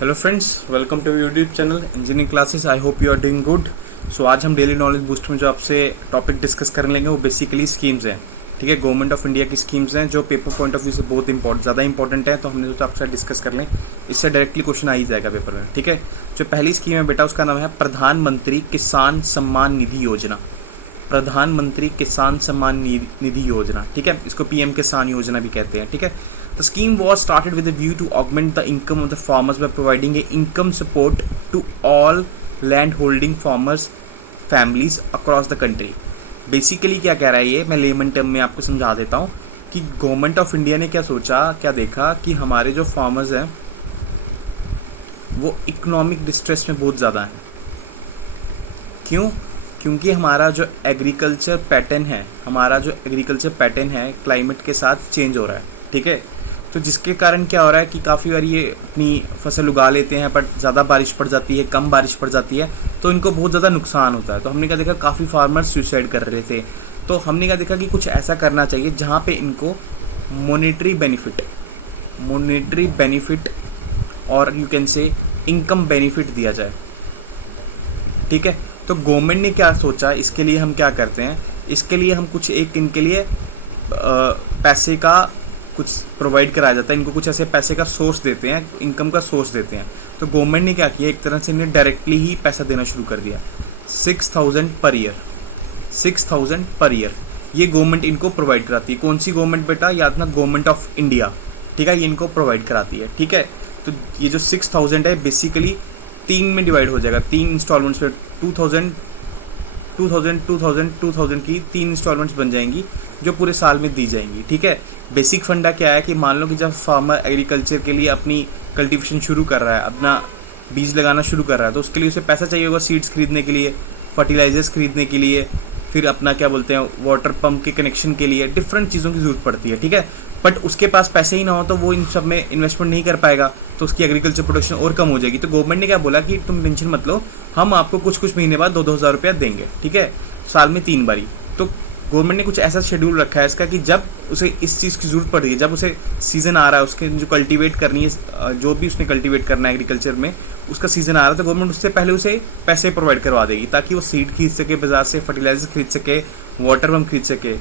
Hello friends, welcome to YouTube channel engineering classes. I hope you are doing good. So आज हम daily knowledge boost में जो आपसे topic discuss करने लेंगे वो बेसिकली स्कीम्स हैं। ठीक है, गवर्नमेंट ऑफ इंडिया की स्कीम्स हैं जो पेपर पॉइंट ऑफ व्यू से बहुत ज़्यादा इंपॉर्टेंट है, तो हमने सोचा आपसे डिस्कस कर लें। इससे डायरेक्टली क्वेश्चन आ ही जाएगा पेपर में। ठीक है, जो पहली स्कीम है बेटा उसका नाम है प्रधानमंत्री किसान सम्मान निधि योजना। प्रधानमंत्री किसान सम्मान निधि योजना, ठीक है, इसको पीएम किसान योजना भी कहते हैं। ठीक है, the scheme was started with a view to augment the income of the farmers by providing a income support to all land holding farmers families across the country। Basically क्या कह रहा है ये, मैं लेमन टर्म में आपको समझा देता हूँ कि गवर्नमेंट ऑफ इंडिया ने क्या सोचा, क्या देखा कि हमारे जो फार्मर्स हैं वो इकोनॉमिक डिस्ट्रेस में बहुत ज़्यादा हैं। क्यों? क्योंकि हमारा जो एग्रीकल्चर पैटर्न है क्लाइमेट के साथ चेंज हो रहा है। ठीक है, तो जिसके कारण क्या हो रहा है कि काफ़ी बार ये अपनी फसल उगा लेते हैं बट ज़्यादा बारिश पड़ जाती है, कम बारिश पड़ जाती है, तो इनको बहुत ज़्यादा नुकसान होता है। तो हमने क्या देखा, काफ़ी फार्मर्स सुसाइड कर रहे थे। तो हमने क्या देखा कि कुछ ऐसा करना चाहिए जहाँ पे इनको मॉनेटरी बेनिफिट और you can say income benefit दिया जाए। ठीक है, तो गवर्नमेंट ने क्या सोचा, इसके लिए हम क्या करते हैं, इसके लिए हम कुछ एक इनके लिए पैसे का कुछ प्रोवाइड कराया जाता है, इनको कुछ ऐसे पैसे का सोर्स देते हैं, इनकम का सोर्स देते हैं। तो गवर्नमेंट ने क्या किया, एक तरह से इन्हें डायरेक्टली ही पैसा देना शुरू कर दिया। 6,000 पर ईयर ये गवर्नमेंट इनको प्रोवाइड कराती है। कौन सी गवर्नमेंट बेटा? याद ना, गवर्नमेंट ऑफ इंडिया। ठीक है, ये इनको प्रोवाइड कराती है। ठीक है, तो ये जो 6,000 है बेसिकली 3 में डिवाइड हो जाएगा, 3 इंस्टॉलमेंट्स में 2,000 की 3 इंस्टॉलमेंट्स बन जाएंगी जो पूरे साल में दी जाएंगी। ठीक है, बेसिक फंडा क्या है कि मान लो कि जब फार्मर एग्रीकल्चर के लिए अपनी कल्टीवेशन शुरू कर रहा है, अपना बीज लगाना शुरू कर रहा है, तो उसके लिए उसे पैसा चाहिए होगा सीड्स खरीदने के लिए, फर्टिलाइजर्स खरीदने के लिए, फिर अपना क्या बोलते हैं वाटर पंप के कनेक्शन के लिए, डिफरेंट चीज़ों की ज़रूरत पड़ती है। ठीक है, बट उसके पास पैसे ही ना हो तो वो इन सब में इन्वेस्टमेंट नहीं कर पाएगा, तो उसकी एग्रीकल्चर प्रोडक्शन और कम हो जाएगी। तो गवर्नमेंट ने क्या बोला कि तुम टेंशन मत लो, हम आपको कुछ महीने बाद 2-2 हज़ार रुपया देंगे। ठीक है, साल में 3 बारी। तो गवर्नमेंट ने कुछ ऐसा शेड्यूल रखा है इसका कि जब उसे इस चीज़ की ज़रूरत पड़ रही है, जब उसे सीज़न आ रहा है, उसके जो कल्टीवेट करनी है, जो भी उसने कल्टीवेट करना है एग्रीकल्चर में, उसका सीज़न आ रहा है, तो गवर्नमेंट उससे पहले उसे पैसे प्रोवाइड करवा देगी ताकि वो सीड खरीद सके, बाजार से फर्टिलाइजर खरीद सके, वाटर पंप खरीद सके।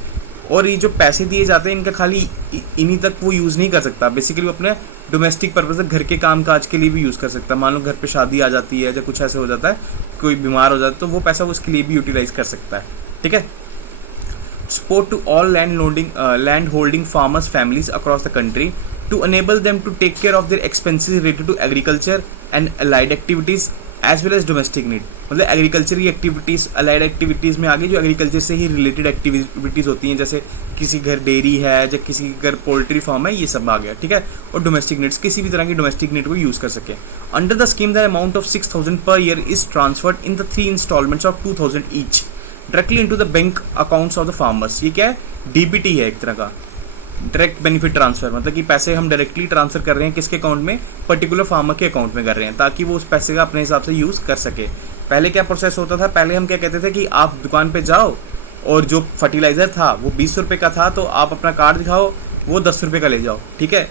और ये जो पैसे दिए जाते हैं इनका खाली इन्हीं तक वो यूज़ नहीं कर सकता, बेसिकली वो अपने डोमेस्टिक पर्पज़ घर के काम काज के लिए भी यूज़ कर सकता है। मान लो घर पे शादी आ जाती है, जब कुछ ऐसे हो जाता है, कोई बीमार हो जाता है, तो वो पैसा वो उसके लिए भी यूटिलाइज कर सकता है। ठीक है, support to all land holding farmers families across the country to enable them to take care of their expenses related to agriculture and allied activities as well as domestic need। मतलब agriculture की activities, allied activities में आगे जो agriculture से ही related activities होती हैं, जैसे किसी घर डेयरी है या किसी घर पोल्ट्री फार्म है, ये सब आ गया। ठीक है, और डोमेस्टिक नीड्स, किसी भी तरह की डोमेस्टिक नीड को यूज़ कर सके। Under the scheme the amount of 6,000 per year is transferred in the 3 installments of 2,000 each directly into the bank accounts of the farmers. ये क्या है? डीबीटी है एक तरह का, डायरेक्ट बेनिफिट ट्रांसफर। मतलब कि पैसे हम डायरेक्टली ट्रांसफर कर रहे हैं किसके अकाउंट में? पर्टिकुलर फार्मर के अकाउंट में कर रहे हैं, ताकि वो उस पैसे का अपने हिसाब से यूज़ कर सके। पहले क्या प्रोसेस होता था, पहले हम क्या कहते थे कि आप दुकान पे जाओ और जो फर्टिलाइज़र था वो 20 रुपये का था, तो आप अपना कार्ड दिखाओ, वो 10 रुपये का ले जाओ। ठीक है,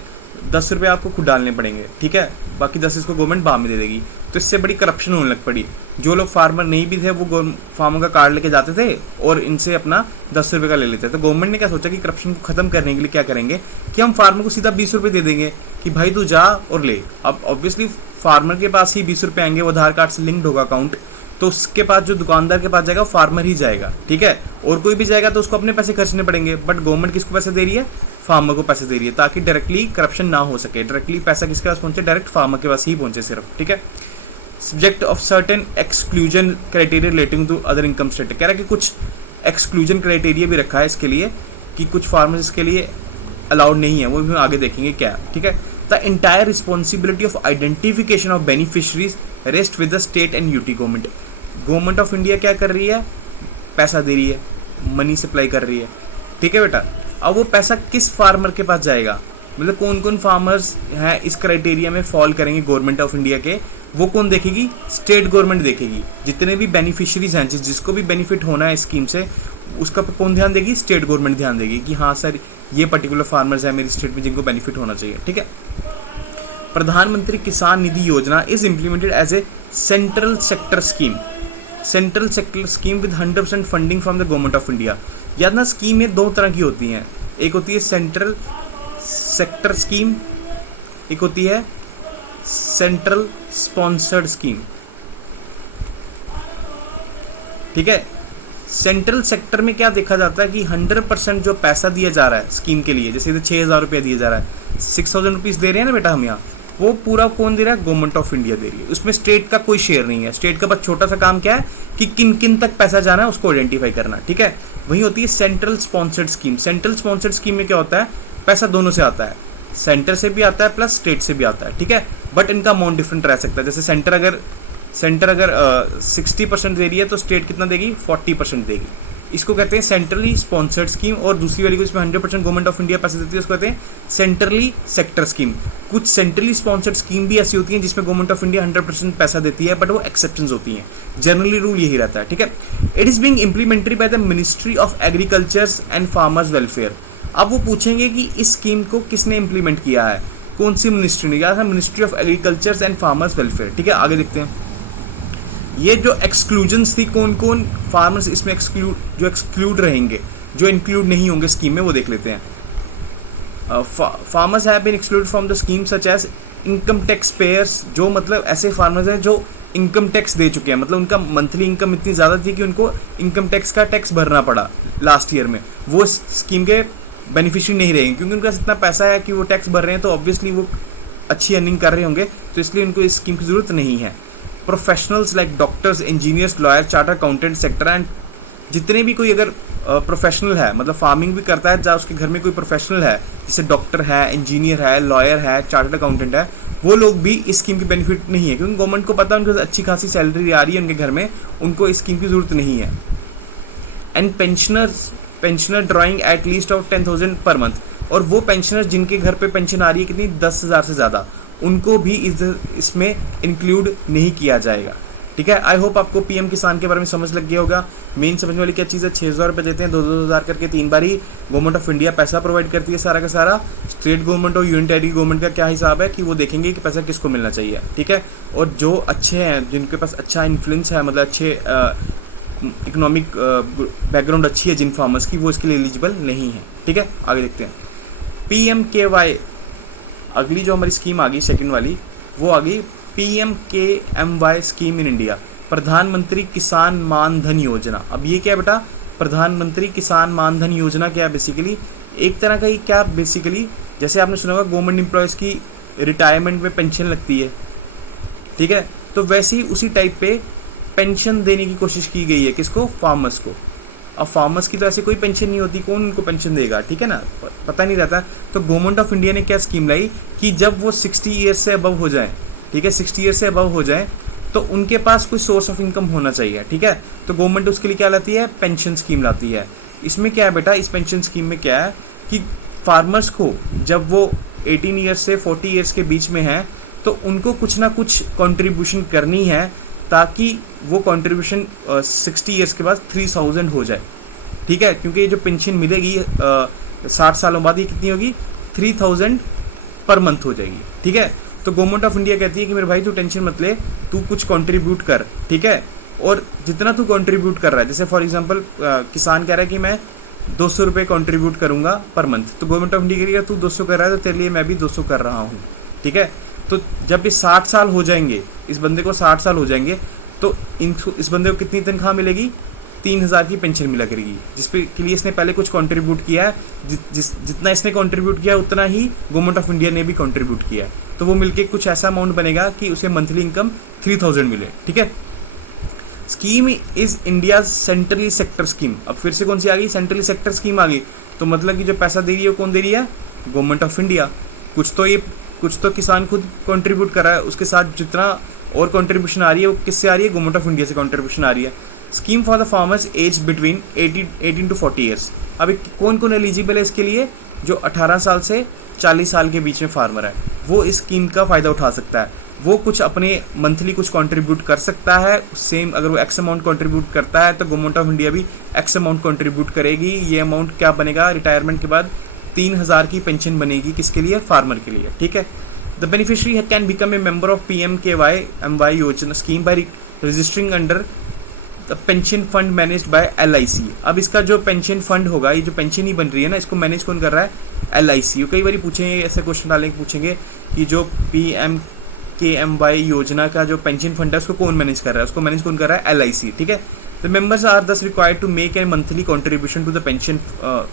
10 रुपये आपको खुद डालने पड़ेंगे। ठीक है, बाकी 10 इसको गवर्नमेंट बाद में दे देगी। तो इससे बड़ी करप्शन होने लग पड़ी। जो लोग फार्मर नहीं भी थे वो फार्मर का कार्ड लेके जाते थे और इनसे अपना 10 रुपये का ले लेते थे। तो गवर्नमेंट ने क्या सोचा कि करप्शन को खत्म करने के लिए क्या करेंगे कि हम फार्मर को सीधा 20 रुपये दे देंगे कि भाई तू जा और ले। अब ऑब्वियसली फार्मर के पास ही 20 रुपये आएंगे, वो आधार कार्ड से लिंक्ड होगा अकाउंट, तो उसके पास जो दुकानदार के पास जाएगा फार्मर ही जाएगा। ठीक है, और कोई भी जाएगा तो उसको अपने पैसे खर्चने पड़ेंगे। बट गवर्नमेंट किसको पैसे दे रही है? फार्मर को पैसे दे रही है, ताकि डायरेक्टली करप्शन ना हो सके, डायरेक्टली पैसा किसके पास पहुंचे? डायरेक्ट फार्मर के पास ही पहुंचे सिर्फ। ठीक है, subject of certain exclusion criteria relating to other income status. कह रहा है कि कुछ एक्सक्लूजन क्राइटेरिया भी रखा है इसके लिए कि कुछ फार्मर्स इसके लिए अलाउड नहीं है, वो भी हम आगे देखेंगे क्या। ठीक है, the entire responsibility of identification of beneficiaries rest with the state and UT government. Government of India क्या कर रही है? पैसा दे रही है, मनी सप्लाई कर रही है। ठीक है बेटा, अब वो पैसा किस फार्मर के पास जाएगा? मतलब कौन कौन फार्मर्स हैं इस क्राइटेरिया में फॉल करेंगे गवर्नमेंट ऑफ इंडिया के, वो कौन देखेगी? स्टेट गवर्नमेंट देखेगी। जितने भी बेनिफिशियरीज हैं, जिसको भी बेनिफिट होना है स्कीम से, उसका कौन ध्यान देगी? स्टेट गवर्नमेंट ध्यान देगी कि हाँ सर ये पर्टिकुलर फार्मर्स हैं मेरी स्टेट में जिनको बेनिफिट होना चाहिए। ठीक है, प्रधानमंत्री Kisan Nidhi Yojana is implemented as a central sector scheme, central sector scheme with 100% funding from the government of India. याद ना, स्कीमें दो तरह की होती हैं, एक होती है सेंट्रल सेक्टर स्कीम, एक होती है सेंट्रल स्पॉन्सर्ड स्कीम। ठीक है, सेंट्रल सेक्टर में क्या देखा जाता है कि 100% जो पैसा दिया जा रहा है स्कीम के लिए, जैसे इधर 6,000 रुपया दिया जा रहा है, 6,000 रुपीज़ दे रहे हैं ना बेटा हम यहाँ, वो पूरा कौन दे रहा है? गवर्नमेंट ऑफ इंडिया दे रही है। उसमें स्टेट का कोई शेयर नहीं है। स्टेट का बस छोटा सा काम क्या है कि किन किन तक पैसा जाना है उसको आइडेंटिफाई करना। ठीक है, वही होती है central sponsored scheme. Central sponsored scheme में क्या होता है? पैसा दोनों से आता है, सेंटर से भी आता है प्लस स्टेट से भी आता है। ठीक है, बट इनका अमाउंट डिफरेंट रह सकता है। जैसे सेंटर अगर 60% दे रही है तो स्टेट कितना देगी? 40% देगी। इसको कहते हैं सेंट्रली स्पॉन्सर्ड स्कीम। और दूसरी वाली को इसमें 100% गवर्नमेंट ऑफ इंडिया पैसे देती है, उसको कहते हैं सेंट्रली सेक्टर स्कीम। कुछ सेंट्रली स्पॉन्सर्ड स्कीम भी ऐसी होती हैं जिसमें गवर्नमेंट ऑफ इंडिया 100% पैसा देती है, बट वो एक्सेप्शंस होती हैं। जनरली रूल यही रहता है। ठीक है, it is being implemented by the ministry of agriculture and farmers welfare. अब वो पूछेंगे कि इस स्कीम को किसने इंप्लीमेंट किया है, कौन सी मिनिस्ट्री ने किया है? Ministry of agriculture and farmers welfare. ठीक है, आगे देखते हैं। ये जो एक्सक्लूजन्स थी, कौन कौन फार्मर्स इसमें एक्सक्लूड रहेंगे, जो इंक्लूड नहीं होंगे स्कीम में, वो देख लेते हैं। Farmers have been excluded from the scheme such as income tax payers. जो मतलब ऐसे फार्मर्स हैं जो इनकम टैक्स दे चुके हैं, मतलब उनका मंथली इनकम इतनी ज़्यादा थी कि उनको इनकम टैक्स का टैक्स भरना पड़ा लास्ट ईयर में, वो स्कीम के बेनिफिशियरी नहीं रहेंगे, क्योंकि उनके पास इतना पैसा है कि वो टैक्स भर रहे हैं, तो ऑब्वियसली वो अच्छी अर्निंग कर रहे होंगे, तो इसलिए उनको इस स्कीम की ज़रूरत नहीं है। Professionals like doctors, engineers, lawyer, charter accountant sector and जितने भी कोई अगर प्रोफेशनल है, मतलब फार्मिंग भी करता है, जहाँ उसके घर में कोई प्रोफेशनल है, जैसे डॉक्टर है, इंजीनियर है, लॉयर है, चार्टर्ड अकाउंटेंट है, वो लोग भी इस स्कीम की बेनिफिट नहीं है, क्योंकि गवर्नमेंट को पता है उनके अच्छी खासी सैलरी आ रही है उनके घर में, उनको इस स्कीम की ज़रूरत नहीं है। And pensioner drawing at least of 10,000 per month. और वो पेंशनर जिनके घर पे पेंशन आ रही है कितनी? 10,000 से ज़्यादा, उनको भी इसमें इंक्लूड नहीं किया जाएगा। ठीक है, आई होप आपको पीएम किसान के बारे में समझ लग गया होगा। मेन समझने वाली क्या चीज़ है? 6,000 रुपये देते हैं, 2,000 करके 3 बार ही गवर्नमेंट ऑफ इंडिया पैसा प्रोवाइड करती है सारा का सारा। स्टेट गवर्नमेंट और यूनिटरी गवर्नमेंट का क्या हिसाब है कि वो देखेंगे कि पैसा किसको मिलना चाहिए। ठीक है, और जो अच्छे हैं, जिनके पास अच्छा इन्फ्लुएंस है, मतलब अच्छे इकोनॉमिक बैकग्राउंड अच्छी है जिन फार्मर्स की, वो इसके लिए एलिजिबल नहीं है। ठीक है, आगे देखते हैं। PMKY, अगली जो हमारी स्कीम आ गई सेकंड वाली, वो आ गई PMKMY स्कीम इन इंडिया, प्रधानमंत्री किसान मान धन योजना। अब ये क्या है बेटा? प्रधानमंत्री किसान मान धन योजना क्या है? बेसिकली एक तरह का ही क्या, बेसिकली जैसे आपने सुना होगा गवर्नमेंट एम्प्लॉयज़ की रिटायरमेंट में पेंशन लगती है, ठीक है, तो वैसे ही उसी टाइप पे पेंशन देने की कोशिश की गई है। किसको? फार्मर्स को। अब फार्मर्स की तो ऐसे कोई पेंशन नहीं होती, कौन उनको पेंशन देगा? ठीक है ना, पता नहीं रहता। तो गवर्नमेंट ऑफ इंडिया ने क्या स्कीम लाई कि जब वो 60 ईयर्स से अबव हो जाए, ठीक है, 60 ईयर्स से अबव हो जाए, तो उनके पास कोई सोर्स ऑफ इनकम होना चाहिए। ठीक है, तो गवर्नमेंट उसके लिए क्या लाती है? पेंशन स्कीम लाती है। इसमें क्या है बेटा? इस पेंशन स्कीम में क्या है कि फार्मर्स को जब वो 18 ईयर्स से 40 ईयर्स के बीच में है, तो उनको कुछ ना कुछ कंट्रीब्यूशन करनी है, ताकि वो कंट्रीब्यूशन 60 ईयर्स के बाद 3,000 हो जाए। ठीक है, क्योंकि ये जो पेंशन मिलेगी 60 सालों बाद, ये कितनी होगी? 3,000 पर मंथ हो जाएगी। ठीक है, तो गवर्नमेंट ऑफ इंडिया कहती है कि मेरे भाई तू टेंशन मत ले, तू कुछ कंट्रीब्यूट कर। ठीक है, और जितना तू कंट्रीब्यूट कर रहा है, जैसे फॉर एग्जांपल किसान कह रहा है कि मैं 200 रुपये कंट्रीब्यूट करूँगा पर मंथ, तो गवर्नमेंट ऑफ इंडिया कहेगा तू 200 कर रहा है तो तेरे लिए मैं भी 200 कर रहा हूँ। ठीक है, तो जब ये 60 साल हो जाएंगे, इस बंदे को 60 साल हो जाएंगे, तो इस बंदे को कितनी तनख्वाह मिलेगी? 3,000 की पेंशन मिला करेगी, जिसपे के लिए इसने पहले कुछ कंट्रीब्यूट किया है। जितना इसने कंट्रीब्यूट किया उतना ही गवर्नमेंट ऑफ इंडिया ने भी कंट्रीब्यूट किया है, तो वो मिलके कुछ ऐसा अमाउंट बनेगा कि उसे मंथली इनकम 3,000 मिले। ठीक है, scheme is India centrally sector scheme. अब फिर से कौन सी आ गई? सेंट्रली सेक्टर स्कीम आ गई। तो मतलब कि जो पैसा दे रही है वो कौन दे रही है? Government of India. कुछ तो किसान खुद कंट्रीब्यूट कर रहा है, उसके साथ जितना और कंट्रीब्यूशन आ रही है वो किससे आ रही है? गवर्नमेंट ऑफ इंडिया से कंट्रीब्यूशन आ रही है। Scheme for the farmers age between 18 to 40 years. अब कौन कौन एलिजिबल है इसके लिए? जो 18 साल से 40 साल के बीच में फार्मर है, वो इस स्कीम का फ़ायदा उठा सकता है। वो कुछ अपने मंथली कुछ कंट्रीब्यूट कर सकता है, सेम अगर वो एक्स अमाउंट कंट्रीब्यूट करता है तो गवर्नमेंट ऑफ इंडिया भी एक्स अमाउंट कंट्रीब्यूट करेगी। ये अमाउंट क्या बनेगा? रिटायरमेंट के बाद 3,000 की पेंशन बनेगी। किसके लिए? फार्मर के लिए। ठीक है, the beneficiary can become a member of PMKY योजना scheme bye registering under the pension fund managed by LIC। अब इसका जो पेंशन फंड होगा, ये जो पेंशन ही बन रही है ना, इसको मैनेज कौन कर रहा है? LIC। कई बार पूछेंगे, ऐसे क्वेश्चन डालेंगे, पूछेंगे कि जो PMKY योजना का जो पेंशन फंड है उसको कौन मैनेज कर रहा है? उसको मैनेज कौन कर रहा है? LIC। ठीक है। The members are thus required to make a monthly contribution to the pension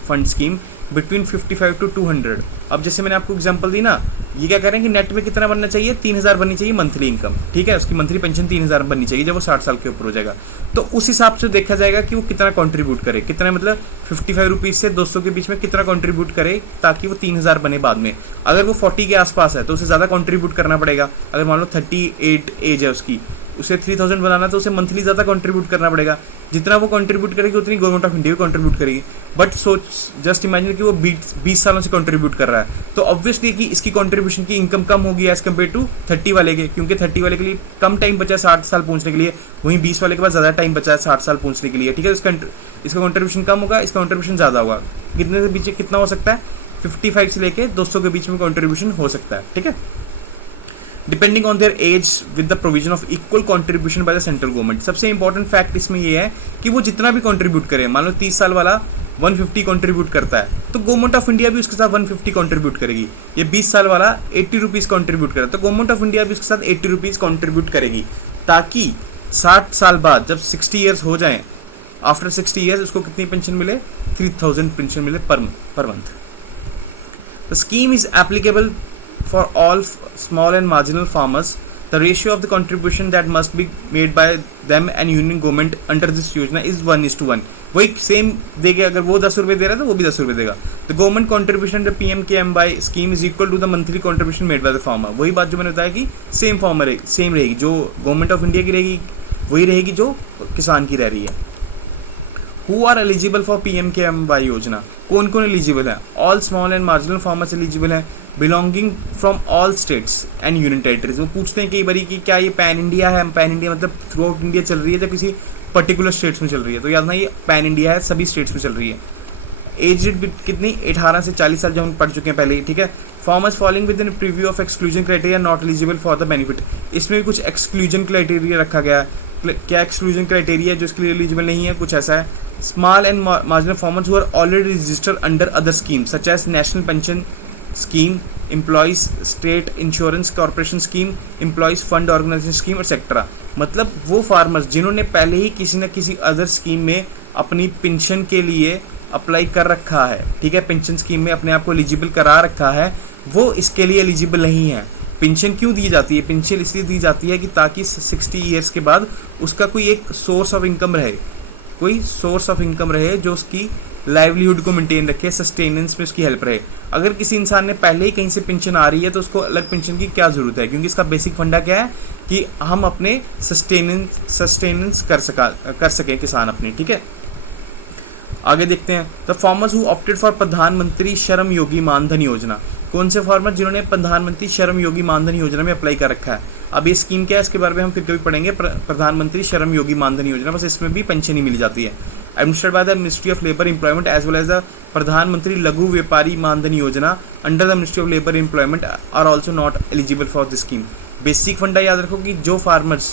fund scheme between 55 to 200। अब जैसे मैंने आपको एग्जांपल दी ना, ये क्या करें कि नेट में कितना बनना चाहिए? 3000 बननी चाहिए मंथली इनकम। ठीक है, उसकी मंथली पेंशन 3000 बननी चाहिए जब वो 60 साल के ऊपर हो जाएगा। तो उस हिसाब से देखा जाएगा कि वो कितना कंट्रीब्यूट करे, कितना मतलब 55 रुपीज़ से 200 के बीच में कितना कंट्रीब्यूट करे ताकि वो 3000 बने बाद में। अगर वो 40 के आसपास है तो उसे ज़्यादा कंट्रीब्यूट करना पड़ेगा। अगर मान लो 38 एज है उसकी, उसे 3000 बनाना तो उसे मंथली ज़्यादा कंट्रीब्यूट करना पड़ेगा। जितना वो कंट्रीब्यूट करेगी उतनी गवर्नमेंट ऑफ इंडिया भी कंट्रीब्यूट करेगी। बट सोच, जस्ट इमेजिन कि वो 20 सालों से कंट्रीब्यूट कर रहा है, तो ऑब्वियसली कि इसकी कंट्रीब्यूशन की इनकम कम होगी एज कम्पेयर टू 30 वाले के, क्योंकि 30 वाले के लिए कम टाइम बचा है 60 साल पहुंचने के लिए, वहीं 20 वाले के पास ज़्यादा टाइम बचा है 60 साल पहुंचने के लिए। ठीक है, इसका कंट्रीब्यूशन कम होगा, इसका कंट्रीब्यूशन ज़्यादा होगा। कितने के बीच कितना हो सकता है? 55 से लेके 200 के बीच में कंट्रीब्यूशन हो सकता है। ठीक है, depending on their age with the provision of equal contribution by the central government. सबसे इंपॉर्टेंट फैक्ट इसमें ये है कि वो जितना भी कंट्रीब्यूट करे, मान लो 30 साल वाला 150 कंट्रीब्यूट करता है तो गवर्नमेंट ऑफ इंडिया भी उसके साथ 150 कंट्रीब्यूट करेगी। ये 20 साल वाला 80 रुपीज़ कंट्रीब्यूट करे तो गवर्नमेंट ऑफ इंडिया भी उसके साथ 80 रुपीज़ कंट्रीब्यूट करेगी, ताकि 60 साल बाद जब 60 ईयर्स हो जाएं, आफ्टर 60 ईयर्स उसको कितनी पेंशन मिले? 3000 पेंशन मिले per month. The scheme is applicable for all small and marginal farmers. The ratio of the contribution that must be made by them and union government under this योजना is 1:1। वही same देगा, अगर वो 10 रुपये दे रहा है तो वो भी 10 रुपये देगा। The government contribution under PMKMY scheme is equal to the monthly contribution made by the farmer। वही बात जो मैंने बताया कि सेम रहेगी, जो गवर्नमेंट ऑफ इंडिया की रहेगी वही रहेगी जो किसान की रह रही है। Who are eligible for PMKMY योजना? कौन कौन एलिजिबल है? All small and marginal farmers eligible है, belonging from all states and union territories. वो पूछते हैं कई बारी कि क्या ये पैन इंडिया है? पैन इंडिया मतलब थ्रू आउट इंडिया चल रही है या किसी पर्टिकुलर स्टेट्स में चल रही है? तो याद ना, ये पैन इंडिया है, सभी स्टेट्स में चल रही है। एज कितनी? 18 से 40 साल जो हम पढ़ चुके हैं पहले ही। ठीक है, farmers following with in preview of exclusion criteria not eligible for the benefit. इसमें भी कुछ एक्सक्लूजन क्राइटेरिया रखा गया है। क्या एक्सक्लूजन क्राइटेरिया जो इसके लिए एलिजिबल नहीं है? कुछ ऐसा है, small and marginal farmers who are already registered under other scheme such as national pension scheme, employees state insurance corporation scheme, employees fund organisation scheme etcetera. मतलब वो फार्मर्स जिन्होंने पहले ही किसी न किसी अदर स्कीम में अपनी पेंशन के लिए अप्लाई कर रखा है, ठीक है, पेंशन स्कीम में अपने आप को एलिजिबल करा रखा है, वो इसके लिए एलिजिबल नहीं है। पेंशन क्यों दी जाती है? पेंशन इसलिए दी जाती है कि ताकि 60 ईयर्स के बाद उसका कोई एक सोर्स ऑफ इनकम रहे, कोई सोर्स ऑफ इनकम रहे जो उसकी लाइवलीहुड को मेंटेन रखे, सस्टेनेंस में उसकी हेल्प रहे। अगर किसी इंसान ने पहले ही कहीं से पेंशन आ रही है तो उसको अलग पेंशन की क्या ज़रूरत है? क्योंकि इसका बेसिक फंडा क्या है कि हम अपने सस्टेनेंस कर सकें किसान अपनी। ठीक है, आगे देखते हैं। The farmers who opted for प्रधानमंत्री श्रम योगी मानधन योजना। कौन से फार्मर जिन्होंने प्रधानमंत्री श्रम योगी मानधन योजना में अप्लाई कर रखा है? अब ये स्कीम क्या है इसके बारे में हम फिर कभी पढ़ेंगे। प्रधानमंत्री श्रम योगी मानधन योजना, बस इसमें भी पेंशन ही मिल जाती है। Administered by the ministry of labour employment as well as the Pradhan Mantri Laghu Vyapari Mandhan Yojana under the ministry of labour employment are also not eligible for this scheme. Basic funda याद रखो कि जो फार्मर्स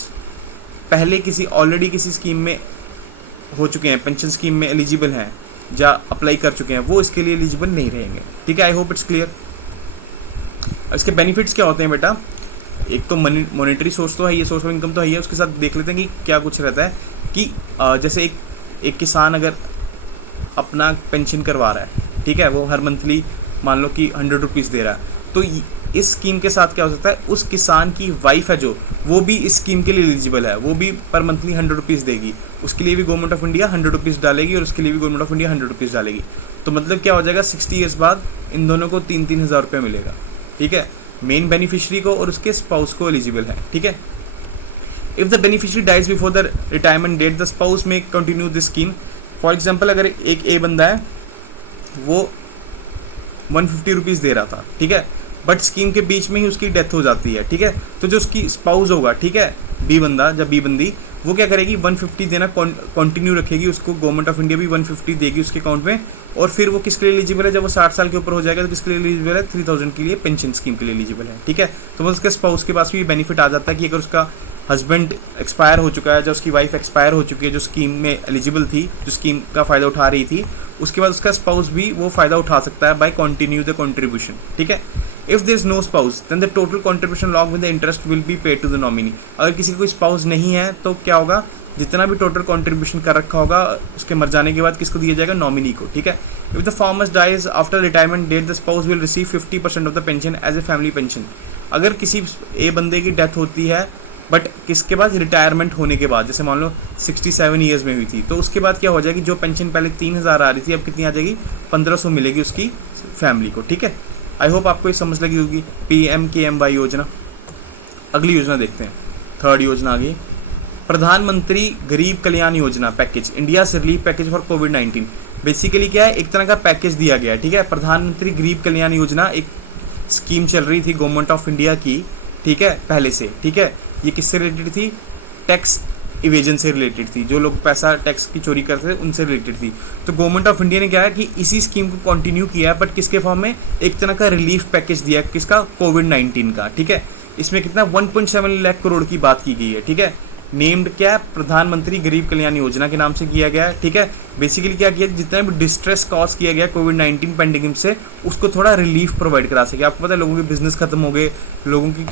पहले ऑलरेडी किसी स्कीम में हो चुके हैं, पेंशन स्कीम में एलिजिबल हैं या अप्लाई कर चुके हैं, वो इसके लिए एलिजिबल नहीं रहेंगे। ठीक है, आई होप इट्स क्लियर। इसके बेनिफिट्स क्या होते हैं बेटा? एक तो मॉनेटरी सोर्स तो है, ये सोर्स ऑफ इनकम तो है, उसके साथ देख लेते हैं कि क्या कुछ रहता है कि जैसे एक किसान अगर अपना पेंशन करवा रहा है, ठीक है, वो हर मंथली मान लो कि 100 रुपीज़ दे रहा है, तो इस स्कीम के साथ क्या हो सकता है, उस किसान की वाइफ है जो, वो भी इस स्कीम के लिए एलिजिबल है, वो भी पर मंथली 100 रुपीज़ देगी, उसके लिए भी गवर्नमेंट ऑफ इंडिया 100 रुपीज़ डालेगी और उसके लिए भी गवर्नमेंट ऑफ इंडिया 100 रुपीज़ डालेगी। तो मतलब क्या हो जाएगा, 60 ईयर्स बाद इन दोनों को 3-3 हज़ार रुपये मिलेगा। ठीक है, मेन बेनिफिशियरी को और उसके स्पाउस को एलिजिबल है। ठीक है, if the beneficiary dies before the retirement date the spouse may continue this scheme. For example, अगर एक ए बंदा है, वो 150 रुपीज़ दे रहा था, ठीक है, बट स्कीम के बीच में ही उसकी डेथ हो जाती है। ठीक है, तो जो उसकी स्पाउस होगा, ठीक है, बी बंदी, वो क्या करेगी, 150 देना कंटिन्यू रखेगी, उसको गवर्नमेंट ऑफ इंडिया भी 150 देगी उसके अकाउंट में, और फिर वो किसके लिए एलिजिबल है, जब वो 60 साल के ऊपर हो जाएगा तो किसके लिए एलिजिबल है, 3000 के लिए पेंशन स्कीम के लिए एलिजिबल है। ठीक है, तो मतलब उसके स्पाउस के पास भी बेनिफिट आ जाता है कि अगर उसका हस्बैंड एक्सपायर हो चुका है, जो उसकी वाइफ एक्सपायर हो चुकी है, जो स्कीम में एलिजिबल थी, जो स्कीम का फ़ायदा उठा रही थी, उसके बाद उसका स्पाउस भी वो फ़ायदा उठा सकता है बाय कंटिन्यू द कंट्रीब्यूशन। ठीक है, if there is no spouse then the total contribution along with the interest will be paid to the nominee. अगर किसी का कोई स्पाउस नहीं है तो क्या होगा, जितना भी टोटल कंट्रीब्यूशन कर रखा होगा उसके मर जाने के बाद किसको दिया जाएगा, नॉमिनी को। ठीक है, if the farmers dies after retirement date the spouse will receive 50% of the pension as a family pension. अगर किसी ए बंदे की डेथ होती है बट किसके बाद, रिटायरमेंट होने के बाद, जैसे मान लो 67 ईयर्स में हुई थी, तो उसके बाद क्या हो जाएगी, जो पेंशन पहले 3000 आ रही थी अब कितनी आ जाएगी, 1500 मिलेगी उसकी फैमिली को। ठीक है, आई होप आपको ये समझ लगी होगी PMKMY योजना। अगली योजना देखते हैं, थर्ड योजना आ गई, प्रधानमंत्री गरीब Kalyan Yojana package, India relief package for covid. Basically क्या है, एक तरह का पैकेज दिया गया है। ठीक है, प्रधानमंत्री गरीब कल्याण योजना एक स्कीम चल रही थी गवर्नमेंट ऑफ इंडिया की। ठीक है, पहले से। ठीक है, ये किससे रिलेटेड थी, टैक्स इवेजन से रिलेटेड थी, जो लोग पैसा टैक्स की चोरी करते थे उनसे रिलेटेड थी। तो गवर्नमेंट ऑफ इंडिया ने क्या है कि इसी स्कीम को कंटिन्यू किया है, बट किसके फॉर्म में, एक तरह का रिलीफ पैकेज दिया किसका, कोविड-19 का। ठीक है, इसमें कितना 1.7 लाख करोड़ की बात की गई है। ठीक है, नेम्ड क्या है, प्रधानमंत्री गरीब कल्याण योजना के नाम से किया गया है। ठीक है, बेसिकली क्या किया, जितना भी डिस्ट्रेस कॉज किया गया कोविड-19 पेंडेमिक से, उसको थोड़ा रिलीफ प्रोवाइड करा सके। आपको पता है लोगों के बिजनेस खत्म हो गए, लोगों की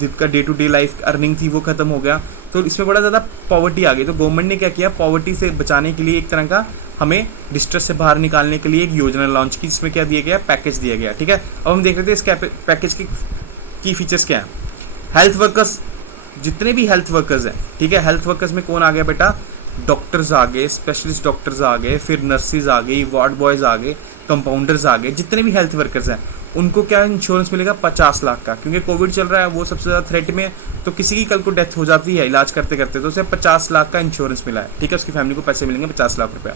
जिनका day to day life earning थी वो खत्म हो गया, तो इसमें बड़ा ज़्यादा पॉवर्टी आ गई। तो गवर्नमेंट ने क्या किया, पॉवर्टी से बचाने के लिए एक तरह का हमें डिस्ट्रेस से बाहर निकालने के लिए एक योजना लॉन्च की, जिसमें क्या दिया गया, पैकेज दिया गया। ठीक है, अब हम देख रहे थे इस पैकेज की फीचर्स क्या है। हेल्थ वर्कर्स, जितने भी हेल्थ वर्कर्स हैं, ठीक है, हेल्थ वर्कर्स में कौन आ गया बेटा, डॉक्टर्स आ गए, स्पेशलिस्ट डॉक्टर्स आ गए, फिर नर्सिज आ गई, वार्ड बॉयज़ आ गए, कंपाउंडर्स आ गए, जितने भी हेल्थ वर्कर्स हैं उनको क्या इंश्योरेंस मिलेगा, 50 लाख का। क्योंकि कोविड चल रहा है, वो सबसे ज़्यादा थ्रेट में है, तो किसी की कल को डेथ हो जाती है इलाज करते करते, तो उसे 50 लाख का इंश्योरेंस मिला है। ठीक है, उसकी फैमिली को पैसे मिलेंगे 50 लाख रुपया।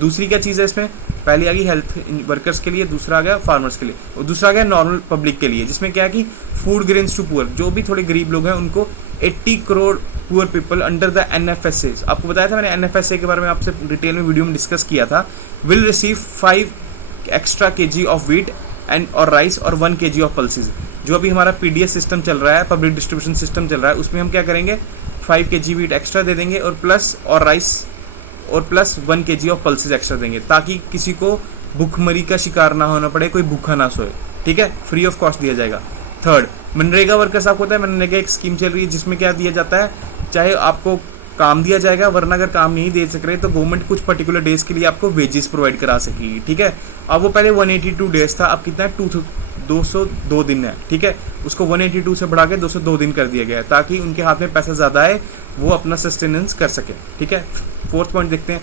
दूसरी क्या चीज़ है इसमें, पहली आ गई हेल्थ वर्कर्स के लिए, दूसरा आ गया फार्मर्स के लिए, और दूसरा आ गया नॉर्मल पब्लिक के लिए, जिसमें क्या है कि फूड ग्रेन्स टू पुअर, जो भी थोड़े गरीब लोग हैं उनको 80 crore poor people under the NFSA। आपको बताया था मैंने, NFSA के बारे में आपसे डिटेल में वीडियो में डिस्कस किया था। Will receive 5 extra kg of wheat and और राइस और 1 kg ऑफ पल्सेज। जो अभी हमारा PDS सिस्टम चल रहा है, पब्लिक डिस्ट्रीब्यूशन सिस्टम चल रहा है, उसमें हम क्या करेंगे, 5 kg वीट एक्स्ट्रा दे देंगे और प्लस और राइस और plus 1 kg of pulses extra देंगे, ताकि किसी को भूखमरी का शिकार ना होना पड़े, कोई भूखा ना सोए। ठीक है, फ्री ऑफ कॉस्ट दिया जाएगा। थर्ड, मनरेगा वर्कर्स, आपको पता है मनरेगा एक स्कीम चल रही है, जिसमें क्या दिया जाता है, चाहे आपको काम दिया जाएगा, वरना अगर काम नहीं दे सक रहे तो गवर्नमेंट कुछ पर्टिकुलर डेज के लिए आपको वेजेस प्रोवाइड करा सकेगी। ठीक है, अब वो पहले 182 डेज था, अब कितना है, 202 दिन है। ठीक है, उसको 182 से बढ़ा के 202 दिन कर दिया गया है, ताकि उनके हाथ में पैसा ज़्यादा है, वो अपना सस्टेनेंस कर सके। ठीक है, फोर्थ पॉइंट देखते हैं,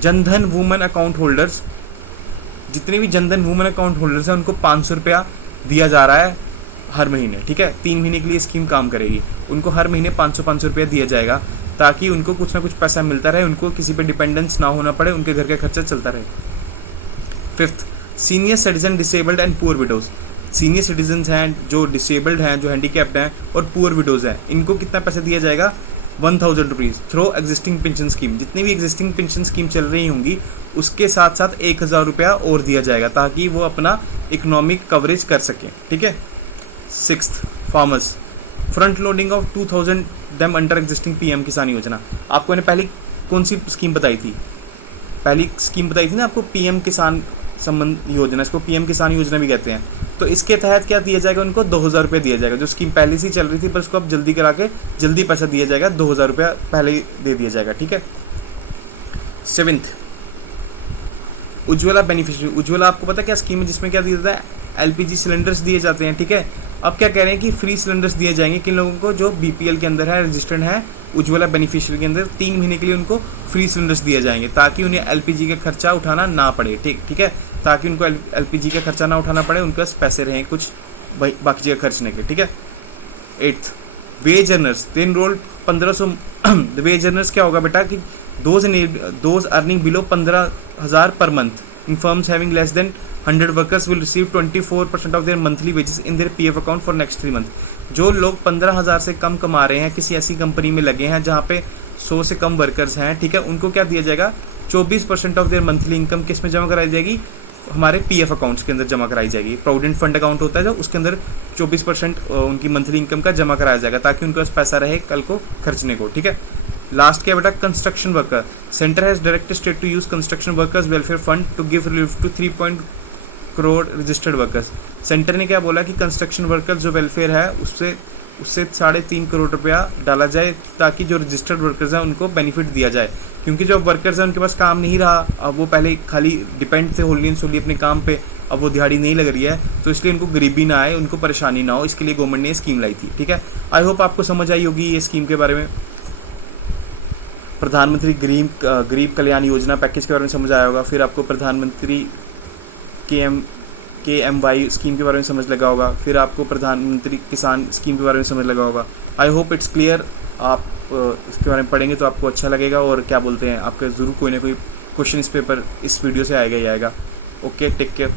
जनधन वुमेन अकाउंट होल्डर्स, जितने भी जनधन वुमेन अकाउंट होल्डर्स हैं उनको 500 रुपया दिया जा रहा है हर महीने। ठीक है, 3 महीने के लिए स्कीम काम करेगी, उनको हर महीने 500 रुपया दिया जाएगा, ताकि उनको कुछ ना कुछ पैसा मिलता रहे, उनको किसी पे डिपेंडेंस ना होना पड़े, उनके घर का खर्चा चलता रहे। Fifth, senior citizen disabled and poor widows, senior citizen हैं जो डिसेबल्ड हैं, जो हैंडीकैप्ड हैं, और पुअर विडोज हैं, इनको कितना पैसा दिया जाएगा, 1000 rupees through existing pension scheme. जितनी भी एग्जिस्टिंग पेंशन स्कीम चल रही होंगी उसके साथ साथ 1000 रुपया और दिया जाएगा, ताकि वो अपना इकोनॉमिक कवरेज कर सकें। ठीक है, sixth, farmers, front loading of 2000 them under existing PM किसान योजना। आपको मैंने पहले कौन सी स्कीम बताई थी, पहली स्कीम बताई थी ना आपको, PM किसान संबंध योजना, इसको PM किसान योजना भी कहते हैं। तो इसके तहत क्या दिया जाएगा, उनको 2000 रुपये दिया जाएगा। जो स्कीम पहले से चल रही थी पर उसको अब जल्दी करा के जल्दी पैसा दिया जाएगा, 2000 रुपया पहले ही दे दिया जाएगा। ठीक है, सेवेंथ, उज्ज्वला बेनिफिशियरी। उज्ज्वला आपको पता है क्या स्कीम है, जिसमें क्या दिया जाता है, LPG सिलेंडर्स दिए जाते हैं। ठीक है, अब क्या कह रहे हैं कि फ्री सिलेंडर्स दिए जाएंगे किन लोगों को, जो BPL के अंदर है, रजिस्टर्ड है उज्ज्वला बेनिफिशियरी के अंदर, 3 महीने के लिए उनको फ्री सिलेंडर्स दिए जाएंगे, ताकि उन्हें LPG का खर्चा उठाना ना पड़े। ठीक है, ताकि उनको LPG का खर्चा ना उठाना पड़े, उनके पास पैसे रहें कुछ बाकी जगह खर्चने के। ठीक है, एट्थ, वेज अर्नर्स, दे इनरोल 1500। वेज अर्नर्स क्या होगा बेटा, कि those earning below 15,000 per month in firms having less than 100 workers will receive 24% of their monthly wages in their PF account for next 3 month. जो लोग 15,000 से कम कमा रहे हैं, किसी ऐसी कंपनी में लगे हैं जहाँ पे 100 से कम वर्कर्स हैं, ठीक है, उनको क्या दिया जाएगा, 24% ऑफ देयर मंथली इनकम किस में जमा कराई जाएगी, हमारे पीएफ अकाउंट्स के अंदर जमा कराई जाएगी। प्रोविडेंट फंड अकाउंट होता है जो, उसके अंदर 24% उनकी मंथली इनकम का जमा कराया जाएगा, ताकि उनके पास पैसा रहे कल को खर्चने को। ठीक है, लास्ट क्या बेटा, construction worker. Centre has directed state to use construction workers welfare fund to give relief to 3 crore registered workers. Centre ने क्या बोला कि कंस्ट्रक्शन वर्कर्स जो वेलफेयर है उससे 3.5 करोड़ रुपया डाला जाए, ताकि जो रजिस्टर्ड वर्कर्स हैं उनको बेनिफिट दिया जाए। क्योंकि जो वर्कर्स हैं उनके पास काम नहीं रहा, अब वो पहले खाली डिपेंड थे होली एंड सोली अपने काम पे, अब वो दिहाड़ी नहीं लग रही है, तो इसलिए उनको गरीबी ना आए, उनको परेशानी ना हो, इसके लिए गवर्नमेंट ने स्कीम लाई थी। ठीक है, आई होप आपको समझ आई होगी ये स्कीम के बारे में। प्रधानमंत्री गरीब कल्याण योजना पैकेज के बारे में समझ आया होगा। फिर आपको प्रधानमंत्री KMY स्कीम के बारे में समझ लगा होगा। फिर आपको प्रधानमंत्री किसान स्कीम के बारे में समझ लगा होगा। I hope it's clear. आप इसके बारे में पढ़ेंगे तो आपको अच्छा लगेगा, और क्या बोलते हैं, आपका ज़रूर कोई ना कोई क्वेश्चन इस पेपर इस वीडियो से आएगा ही आएगा। Okay, take care.